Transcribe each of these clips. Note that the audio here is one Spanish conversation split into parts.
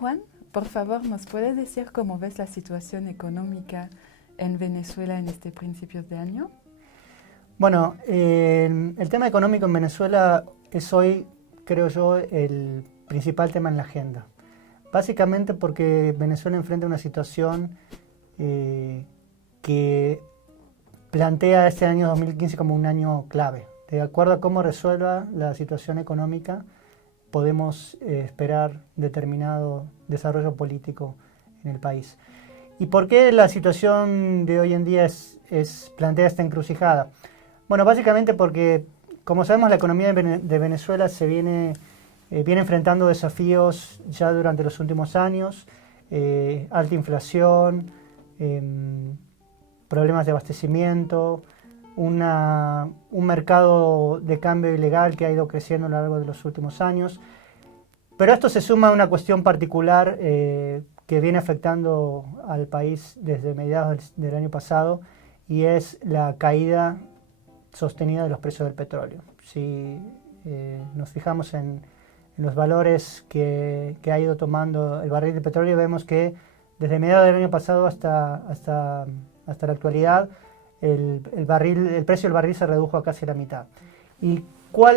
Juan, por favor, ¿nos puedes decir cómo ves la situación económica en Venezuela en este principios de año? Bueno, el tema económico en Venezuela es hoy, creo yo, el principal tema en la agenda. Básicamente porque Venezuela enfrenta una situación que plantea este año 2015 como un año clave. De acuerdo a cómo resuelva la situación económica, podemos esperar determinado desarrollo político en el país. ¿Y por qué la situación de hoy en día plantea esta encrucijada? Bueno, básicamente porque, como sabemos, la economía de Venezuela viene enfrentando desafíos ya durante los últimos años, alta inflación, problemas de abastecimiento, un mercado de cambio ilegal que ha ido creciendo a lo largo de los últimos años. Pero esto se suma a una cuestión particular que viene afectando al país desde mediados del año pasado, y es la caída sostenida de los precios del petróleo. Si nos fijamos en los valores que ha ido tomando el barril de petróleo, vemos que desde mediados del año pasado hasta la actualidad, el precio del barril se redujo a casi la mitad. ¿Y por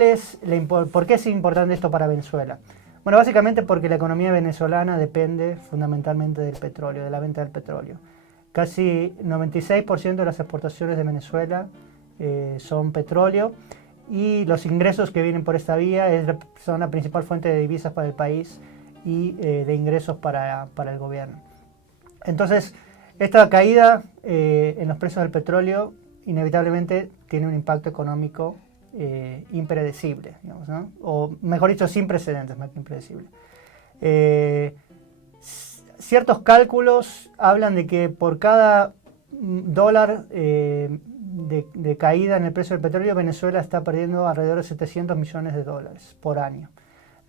qué es importante esto para Venezuela? Bueno, básicamente porque la economía venezolana depende fundamentalmente del petróleo, de la venta del petróleo. Casi 96% de las exportaciones de Venezuela son petróleo, y los ingresos que vienen por esta vía son la principal fuente de divisas para el país y de ingresos para el gobierno. Entonces, esta caída en los precios del petróleo inevitablemente tiene un impacto económico impredecible, digamos, ¿no? O mejor dicho, sin precedentes, más que impredecible. Ciertos cálculos hablan de que por cada dólar de caída en el precio del petróleo, Venezuela está perdiendo alrededor de 700 millones de dólares por año,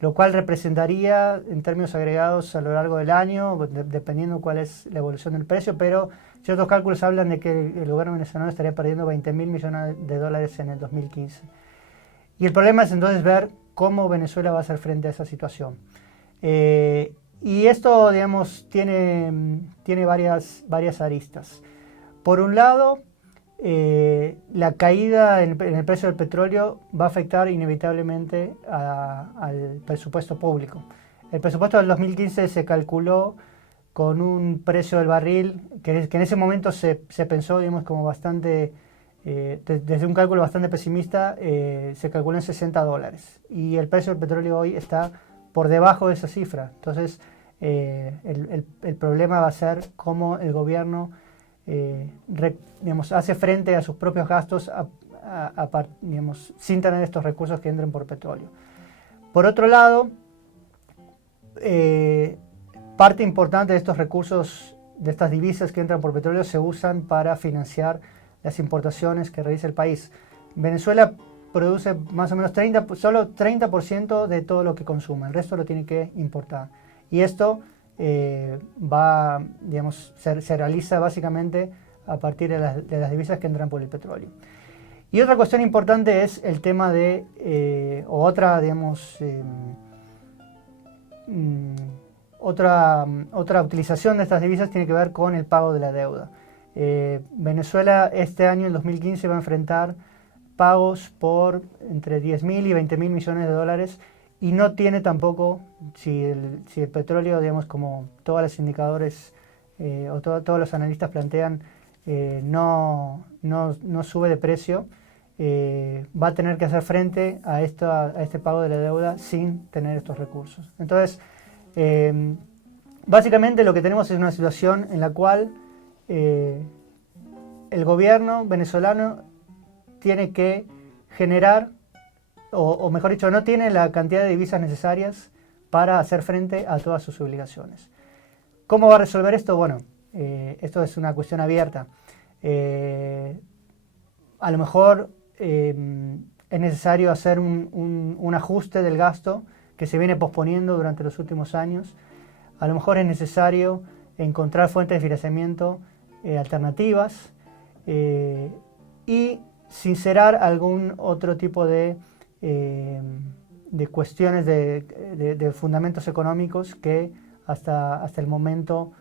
lo cual representaría, en términos agregados a lo largo del año, dependiendo cuál es la evolución del precio, pero ciertos cálculos hablan de que el gobierno venezolano estaría perdiendo 20.000 millones de dólares en el 2015. Y el problema es entonces ver cómo Venezuela va a hacer frente a esa situación. Y esto, digamos, tiene varias aristas. Por un lado, la caída en el precio del petróleo va a afectar inevitablemente al presupuesto público. El presupuesto del 2015 se calculó con un precio del barril que en ese momento se pensó, digamos, como bastante, desde un cálculo bastante pesimista, se calculó en $60. Y el precio del petróleo hoy está por debajo de esa cifra. Entonces, el problema va a ser cómo el gobierno hace frente a sus propios gastos sin tener estos recursos que entren por petróleo. Por otro lado, parte importante de estos recursos, de estas divisas que entran por petróleo, se usan para financiar las importaciones que realiza el país. Venezuela produce más o menos solo 30% de todo lo que consume, el resto lo tiene que importar. Y esto se realiza básicamente a partir de las divisas que entran por el petróleo. Y otra cuestión importante es el tema de, otra utilización de estas divisas tiene que ver con el pago de la deuda. Venezuela este año, en 2015, va a enfrentar pagos por entre 10.000 y 20.000 millones de dólares, y no tiene tampoco, si el petróleo, digamos, como todos los indicadores o todos los analistas plantean, no sube de precio, va a tener que hacer frente a este pago de la deuda sin tener estos recursos. Entonces, básicamente lo que tenemos es una situación en la cual el gobierno venezolano tiene que generar, o mejor dicho, no tiene la cantidad de divisas necesarias para hacer frente a todas sus obligaciones. ¿Cómo va a resolver esto? Bueno, esto es una cuestión abierta. A lo mejor es necesario hacer un ajuste del gasto que se viene posponiendo durante los últimos años. A lo mejor es necesario encontrar fuentes de financiamiento alternativas y sincerar algún otro tipo de cuestiones de fundamentos económicos que hasta el momento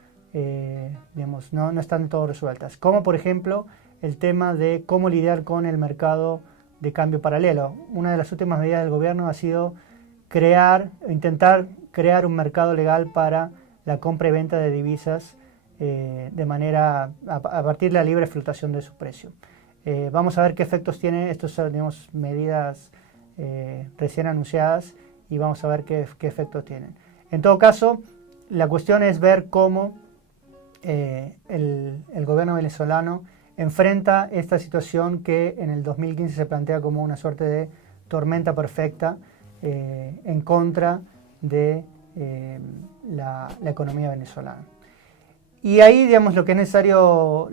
digamos, no están todas resueltas. Como por ejemplo el tema de cómo lidiar con el mercado de cambio paralelo. Una de las últimas medidas del gobierno ha sido intentar crear un mercado legal para la compra y venta de divisas de manera a partir de la libre fluctuación de su precio. Vamos a ver qué efectos tienen estas, digamos, medidas recién anunciadas y vamos a ver qué efectos tienen. En todo caso, la cuestión es ver cómo el gobierno venezolano enfrenta esta situación que en el 2015 se plantea como una suerte de tormenta perfecta en contra de la economía venezolana. Y ahí, digamos, lo que es necesario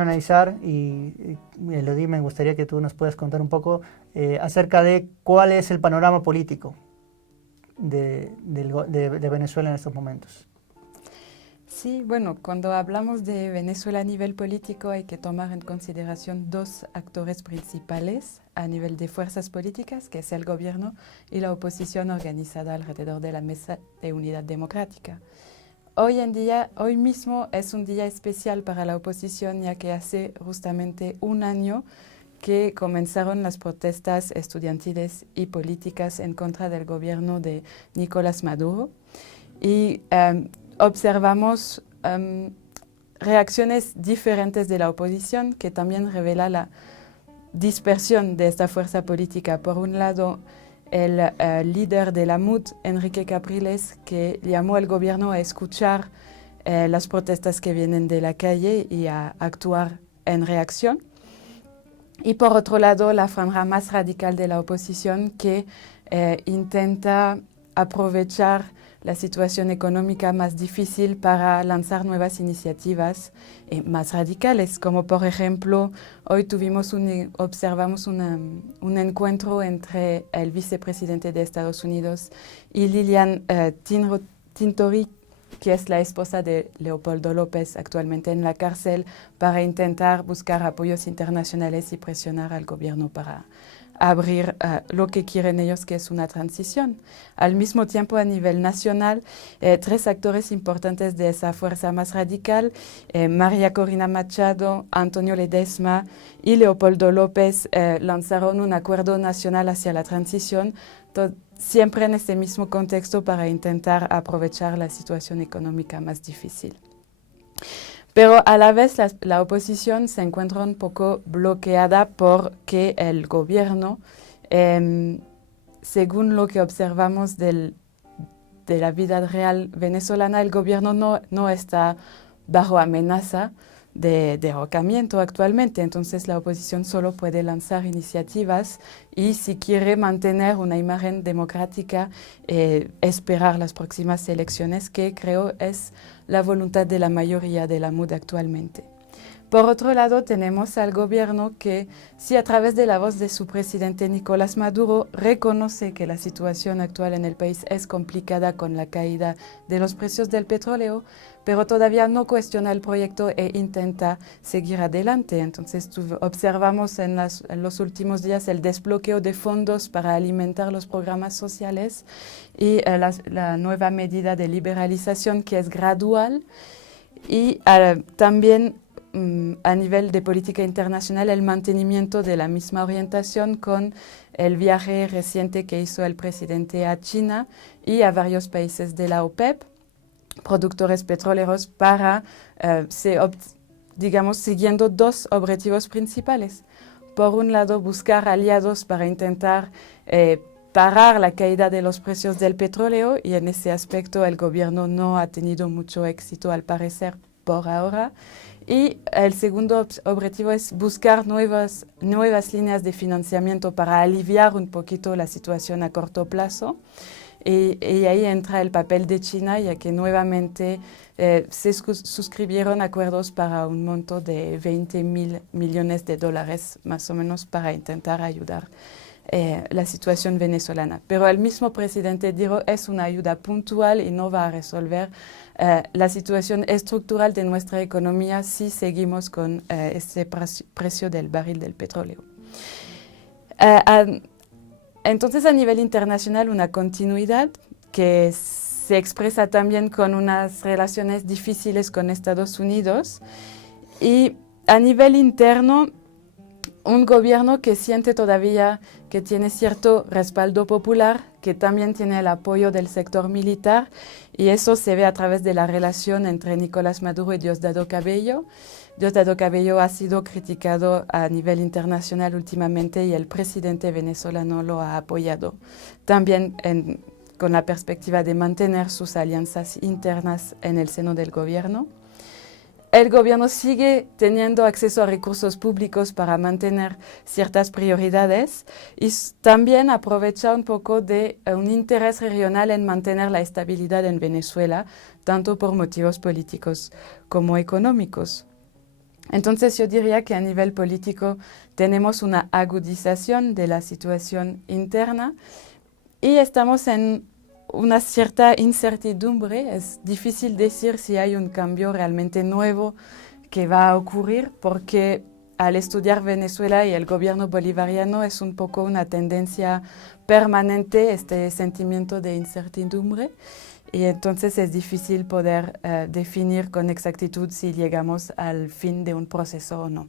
analizar, y Elodie, me gustaría que tú nos puedas contar un poco acerca de cuál es el panorama político de Venezuela en estos momentos. Sí, bueno, cuando hablamos de Venezuela a nivel político hay que tomar en consideración dos actores principales a nivel de fuerzas políticas, que es el gobierno y la oposición organizada alrededor de la Mesa de Unidad Democrática. Hoy mismo es un día especial para la oposición, ya que hace justamente un año que comenzaron las protestas estudiantiles y políticas en contra del gobierno de Nicolás Maduro. Y observamos reacciones diferentes de la oposición, que también revela la dispersión de esta fuerza política. Por un lado, el líder de la MUD, Enrique Capriles, que llamó al gobierno a escuchar las protestas que vienen de la calle y a actuar en reacción. Y por otro lado, la franja más radical de la oposición, que intenta aprovechar la situación económica más difícil para lanzar nuevas iniciativas más radicales, como por ejemplo, hoy observamos un encuentro entre el vicepresidente de Estados Unidos y Lilian Tintori, que es la esposa de Leopoldo López, actualmente en la cárcel, para intentar buscar apoyos internacionales y presionar al gobierno para abrir lo que quieren ellos, que es una transición. Al mismo tiempo, a nivel nacional, tres actores importantes de esa fuerza más radical, María Corina Machado, Antonio Ledesma y Leopoldo López, lanzaron un acuerdo nacional hacia la transición, siempre en este mismo contexto para intentar aprovechar la situación económica más difícil. Pero a la vez la oposición se encuentra un poco bloqueada porque el gobierno, según lo que observamos de la vida real venezolana, el gobierno no está bajo amenaza de derrocamiento actualmente. Entonces la oposición solo puede lanzar iniciativas y si quiere mantener una imagen democrática, esperar las próximas elecciones, que creo es la voluntad de la mayoría de la MUD actualmente. Por otro lado, tenemos al gobierno que, sí, a través de la voz de su presidente Nicolás Maduro, reconoce que la situación actual en el país es complicada con la caída de los precios del petróleo, pero todavía no cuestiona el proyecto e intenta seguir adelante. Entonces observamos en los últimos días el desbloqueo de fondos para alimentar los programas sociales y la nueva medida de liberalización, que es gradual, y también a nivel de política internacional el mantenimiento de la misma orientación con el viaje reciente que hizo el presidente a China y a varios países de la OPEP, productores petroleros, para, digamos, siguiendo dos objetivos principales. Por un lado, buscar aliados para intentar parar la caída de los precios del petróleo, y en ese aspecto el gobierno no ha tenido mucho éxito al parecer por ahora. Y el segundo objetivo es buscar nuevas líneas de financiamiento para aliviar un poquito la situación a corto plazo. Y ahí entra el papel de China, ya que nuevamente se suscribieron acuerdos para un monto de $20.000 millones más o menos, para intentar ayudar la situación venezolana. Pero el mismo presidente dijo que es una ayuda puntual y no va a resolver la situación estructural de nuestra economía si seguimos con este precio del barril del petróleo. Entonces, a nivel internacional, una continuidad que se expresa también con unas relaciones difíciles con Estados Unidos. Y a nivel interno, un gobierno que siente todavía que tiene cierto respaldo popular, que también tiene el apoyo del sector militar, y eso se ve a través de la relación entre Nicolás Maduro y Diosdado Cabello. Diosdado Cabello ha sido criticado a nivel internacional últimamente y el presidente venezolano lo ha apoyado. También con la perspectiva de mantener sus alianzas internas en el seno del gobierno. El gobierno sigue teniendo acceso a recursos públicos para mantener ciertas prioridades y también aprovecha un poco de un interés regional en mantener la estabilidad en Venezuela, tanto por motivos políticos como económicos. Entonces yo diría que a nivel político tenemos una agudización de la situación interna y estamos en una cierta incertidumbre. Es difícil decir si hay un cambio realmente nuevo que va a ocurrir, porque al estudiar Venezuela y el gobierno bolivariano es un poco una tendencia permanente, este sentimiento de incertidumbre, y entonces es difícil poder definir con exactitud si llegamos al fin de un proceso o no.